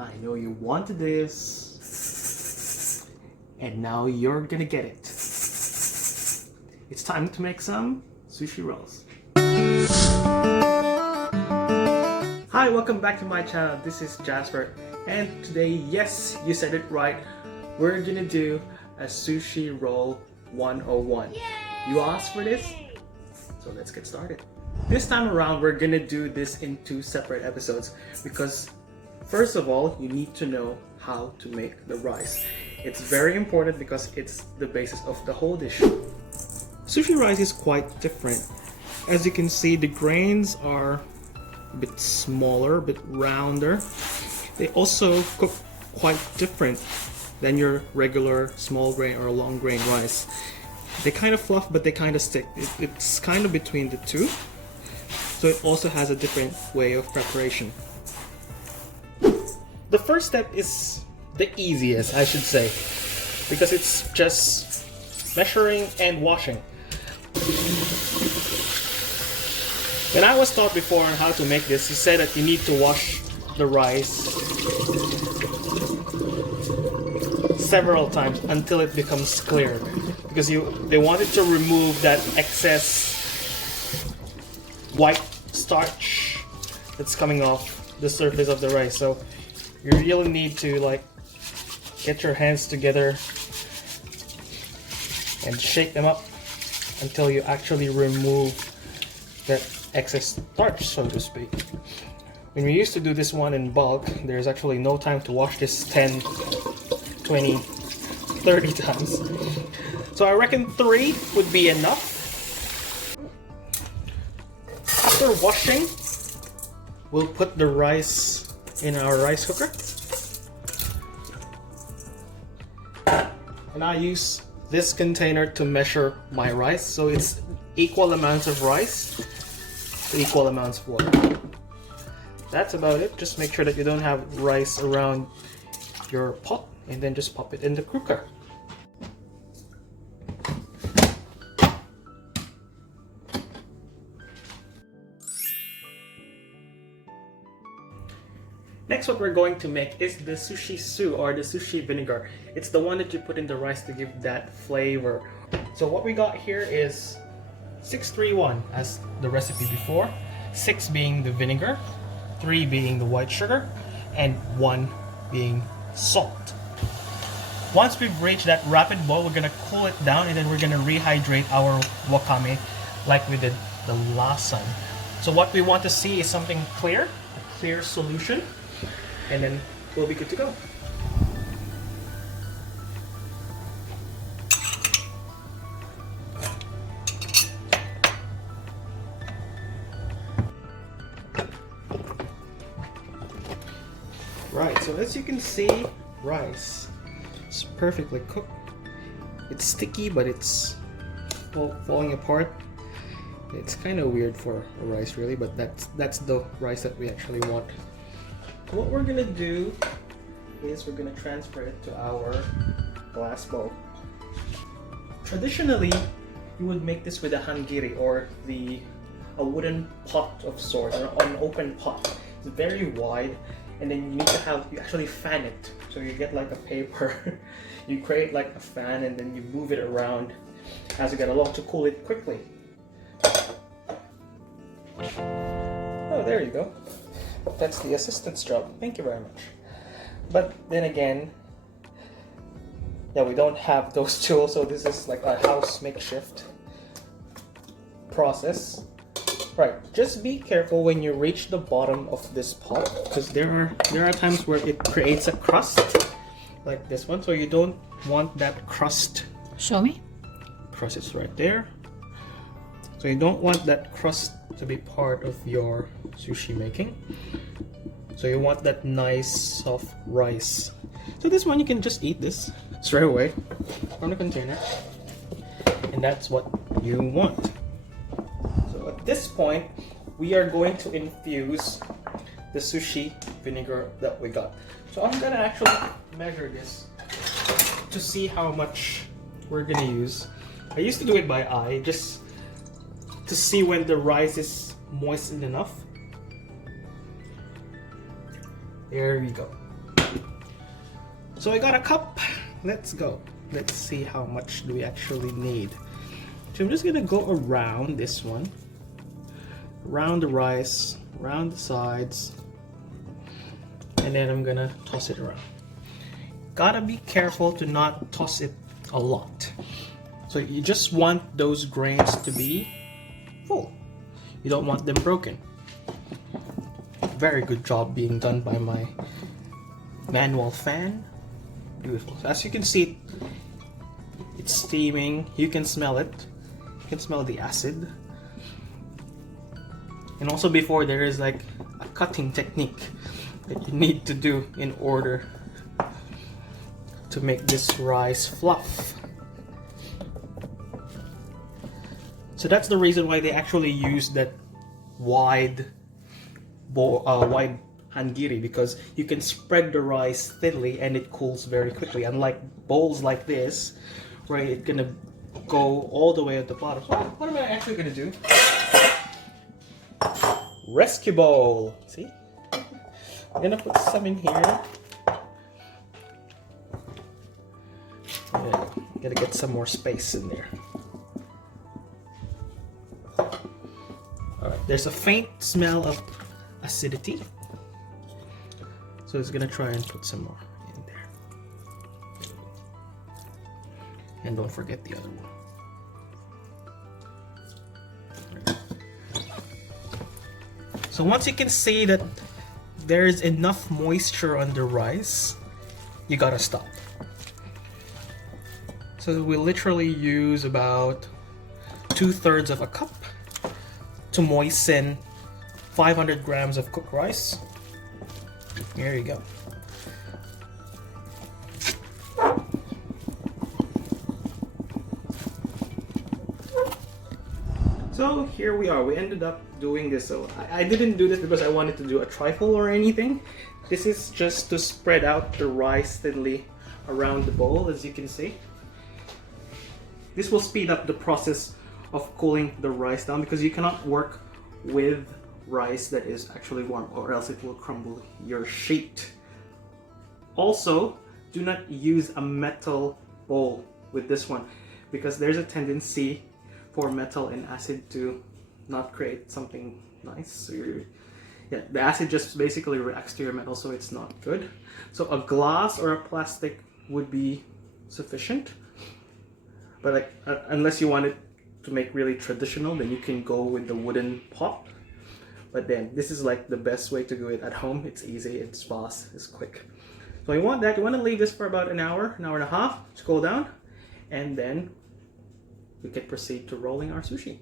I know you wanted this, and now you're gonna get it. It's time to make some sushi rolls. Hi, welcome back to my channel. This is Jasper, and today, yes, you said it right, we're gonna do a sushi roll 101. Yay! You asked for this, so let's get started. This time around, we're gonna do this in 2 separate episodes because first of all, you need to know how to make the rice. It's very important because it's the basis of the whole dish. Sushi rice is quite different. As you can see, the grains are a bit smaller, a bit rounder. They also cook quite different than your regular small grain or long grain rice. They kind of fluff, but they kind of stick. It's kind of between the two. So it also has a different way of preparation. The first step is the easiest, I should say, because it's just measuring and washing. When I was taught before on how to make this, he said that you need to wash the rice several times until it becomes clear, because they wanted to remove that excess white starch that's coming off the surface of the rice. So you really need to get your hands together and shake them up until you actually remove that excess starch, so to speak. When we used to do this one in bulk, there's actually no time to wash this 10, 20, 30 times. So I reckon 3 would be enough. After washing, we'll put the rice in our rice cooker. And I use this container to measure my rice, so it's equal amounts of rice to equal amounts of water. That's about it. Just make sure that you don't have rice around your pot, and then just pop it in the cooker. Next, what we're going to make is the sushi su, or the sushi vinegar. It's the one that you put in the rice to give that flavor. So what we got here is 631 as the recipe before, 6 being the vinegar, 3 being the white sugar, and 1 being salt. Once we've reached that rapid boil, we're gonna cool it down, and then we're gonna rehydrate our wakame like we did the last time. So what we want to see is something clear, a clear solution, and then we'll be good to go. Right, so as you can see, rice is perfectly cooked. It's sticky, but it's falling apart. It's kind of weird for a rice, really, but that's the rice that we actually want. What we're gonna do is we're gonna transfer it to our glass bowl. Traditionally, you would make this with a hangiri, or a wooden pot of sorts, or an open pot. It's very wide, and then you actually fan it. So you get like a paper, you create like a fan, and then you move it around as you get along to cool it quickly. Oh, there you go. That's the assistant's job. Thank you very much. But then again, yeah, we don't have those tools, so this is like a house makeshift process. Right, just be careful when you reach the bottom of this pot, because there are times where it creates a crust like this one, so you don't want that crust. Show me. Crust is right there. So you don't want that crust to be part of your sushi making. So you want that nice soft rice. So this one, you can just eat this straight away from the container, and that's what you want. So at this point, we are going to infuse the sushi vinegar that we got. So I'm gonna actually measure this to see how much we're gonna use. I used to do it by eye, just to see when the rice is moistened enough. There we go. So I got a cup. Let's go. Let's see how much do we actually need. So I'm just gonna go around this one, around the rice, around the sides, and then I'm gonna toss it around. Gotta be careful to not toss it a lot. So you just want those grains to be full. You don't want them broken. Very good job being done by my manual fan. Beautiful. So as you can see, it's steaming. You can smell it. You can smell the acid. And also before, there is like a cutting technique that you need to do in order to make this rice fluff. So that's the reason why they actually use that wide hangiri, because you can spread the rice thinly and it cools very quickly, unlike bowls like this where it's gonna go all the way at the bottom. So what am I actually gonna do? Rescue bowl. See? I'm gonna put some in here. Yeah, gotta get some more space in there. Alright, there's a faint smell of acidity, so it's gonna try and put some more in there. And don't forget the other one. So once you can see that there is enough moisture on the rice, you gotta stop. So we literally use about 2/3 of a cup to moisten 500 grams of cooked rice. Here you go. So here we are. We ended up doing this. So I didn't do this because I wanted to do a trifle or anything. This is just to spread out the rice thinly around the bowl, as you can see. This will speed up the process of cooling the rice down, because you cannot work with rice that is actually warm, or else it will crumble your sheet. Also, do not use a metal bowl with this one, because there's a tendency for metal and acid to not create something nice. So yeah, the acid just basically reacts to your metal, so it's not good. So a glass or a plastic would be sufficient. But like, unless you want it to make really traditional, then you can go with the wooden pot. But then this is like the best way to do it at home. It's easy, it's fast, it's quick. So you want that, you want to leave this for about an hour and a half to cool down, and then we can proceed to rolling our sushi.